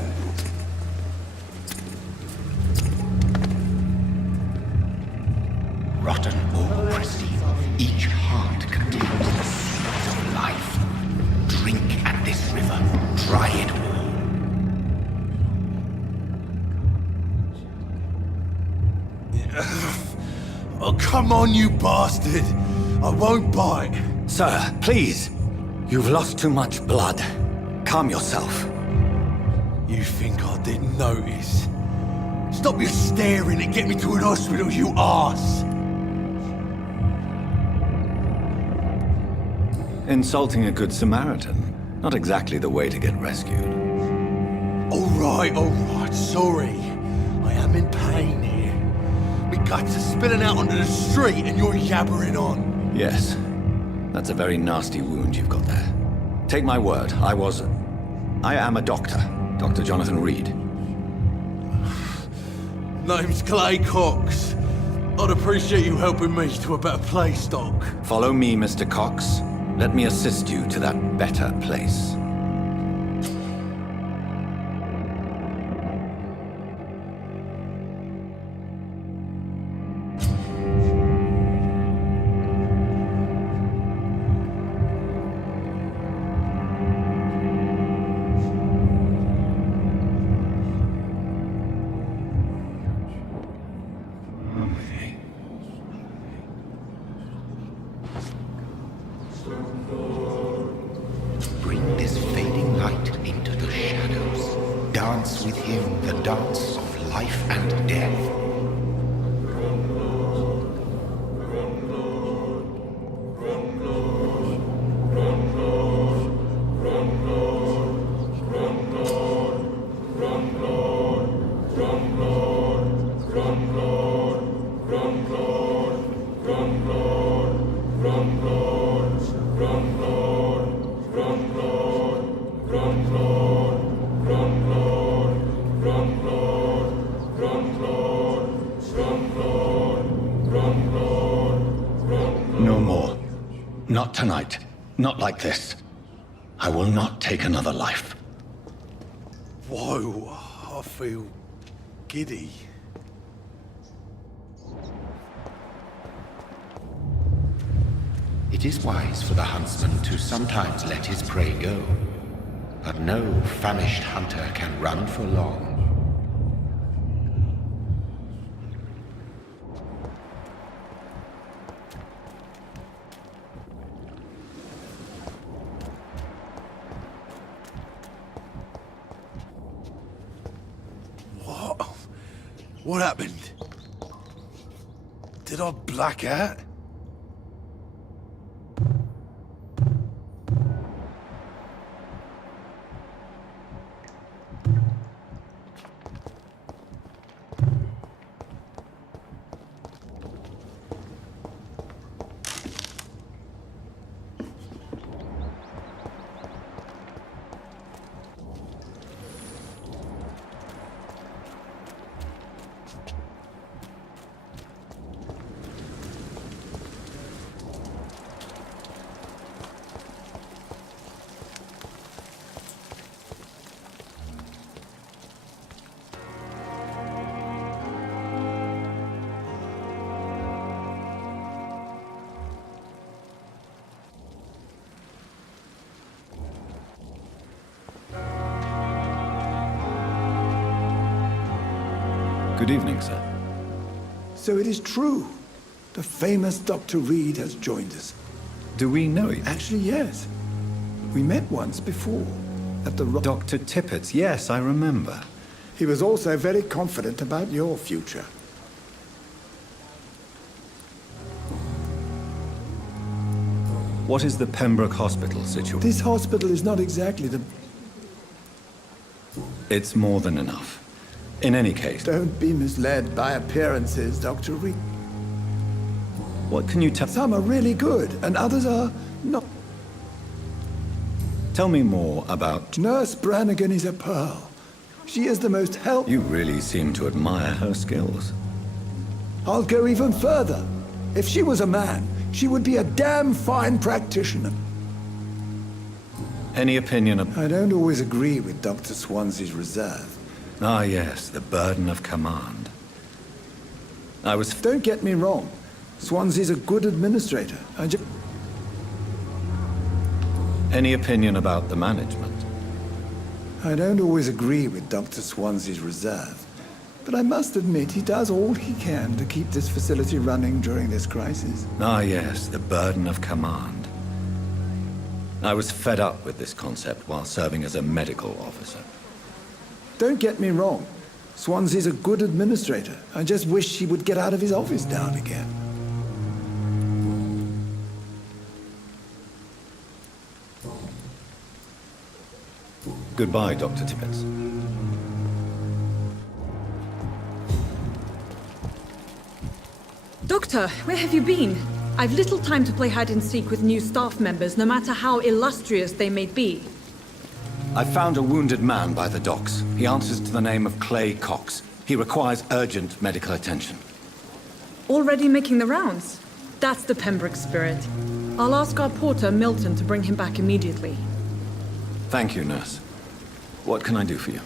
Rotten or pristine, each heart contains the seeds of life. Drink at this river, try it all. Oh, come on, you bastard! I won't bite. Sir, please. You've lost too much blood. Calm yourself. You think I didn't notice? Stop your staring and get me to an hospital, you arse! Insulting a good Samaritan. Not exactly the way to get rescued. All right, sorry. I am in pain here. My guts are spilling out onto the street and you're yabbering on. Yes. That's a very nasty wound you've got there. Take my word, I am a doctor. Dr. Jonathan Reed. Name's Clay Cox. I'd appreciate you helping me to a better place, Doc. Follow me, Mr. Cox. Let me assist you to that better place. Bring this fading light into the shadows. Dance with him the dance of life and death. No more. Not tonight. Not like this. I will not take another life. Whoa, I feel giddy. It is wise for the huntsman to sometimes let his prey go, but no famished hunter can run for long. What happened? Did I black out? Good evening, sir. So it is true. The famous Dr. Reed has joined us. Do we know you? Actually, yes. We met once before at the Dr. Tippett's, yes, I remember. He was also very confident about your future. What is the Pembroke Hospital situation? This hospital is not exactly the... It's more than enough. In any case... Don't be misled by appearances, Dr. Reed. What can you tell... Some are really good, and others are not. Tell me more about... Nurse Brannigan is a pearl. She is the most You really seem to admire her skills. I'll go even further. If she was a man, she would be a damn fine practitioner. Any opinion of... I don't always agree with Dr. Swansea's reserve. Ah, yes, the burden of command. Don't get me wrong. Swansea's a good administrator. Any opinion about the management? I don't always agree with Dr. Swansea's reserve. But I must admit he does all he can to keep this facility running during this crisis. Ah, yes, the burden of command. I was fed up with this concept while serving as a medical officer. Don't get me wrong. Swansea's a good administrator. I just wish he would get out of his office now and again. Goodbye, Dr. Tippett. Doctor, where have you been? I've little time to play hide and seek with new staff members, no matter how illustrious they may be. I found a wounded man by the docks. He answers to the name of Clay Cox. He requires urgent medical attention. Already making the rounds? That's the Pembroke spirit. I'll ask our porter, Milton, to bring him back immediately. Thank you, nurse. What can I do for you?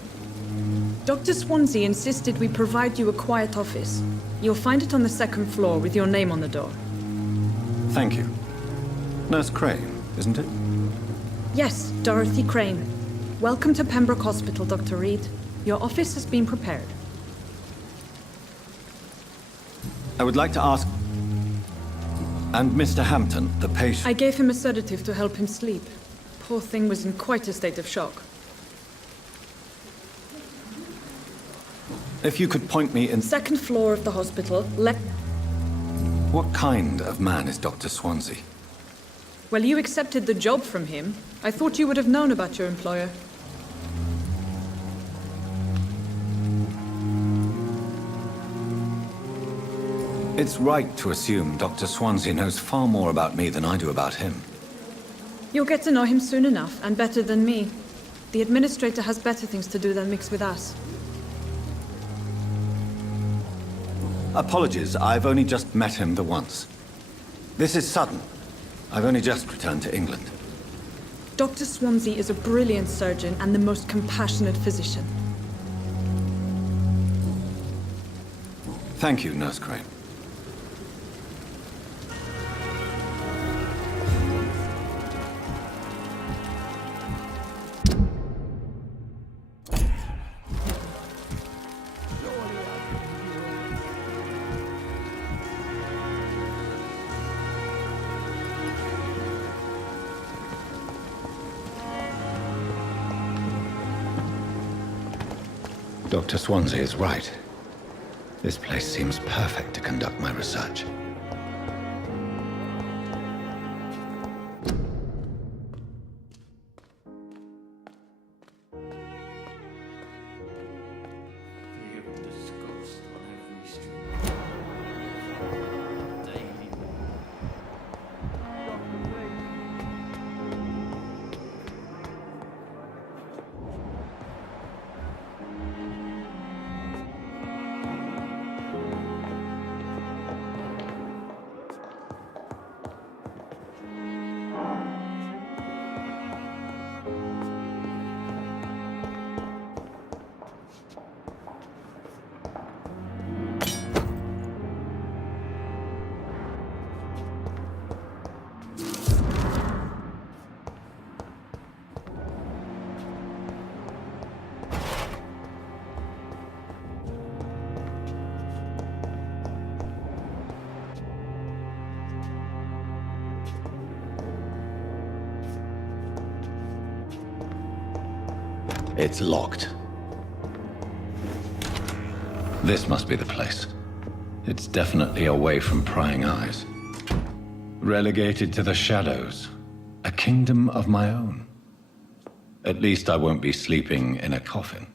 Dr. Swansea insisted we provide you a quiet office. You'll find it on the second floor with your name on the door. Thank you. Nurse Crane, isn't it? Yes, Dorothy Crane. Welcome to Pembroke Hospital, Dr. Reed. Your office has been prepared. I would like to ask... And Mr. Hampton, the patient... I gave him a sedative to help him sleep. Poor thing was in quite a state of shock. If you could point me in... Second floor of the hospital, What kind of man is Dr. Swansea? Well, you accepted the job from him. I thought you would have known about your employer. It's right to assume Dr. Swansea knows far more about me than I do about him. You'll get to know him soon enough, and better than me. The administrator has better things to do than mix with us. Apologies, I've only just met him the once. This is sudden. I've only just returned to England. Dr. Swansea is a brilliant surgeon and the most compassionate physician. Thank you, Nurse Crane. Dr. Swansea is right. This place seems perfect to conduct my research. It's locked. This must be the place. It's definitely away from prying eyes. Relegated to the shadows. A kingdom of my own. At least I won't be sleeping in a coffin.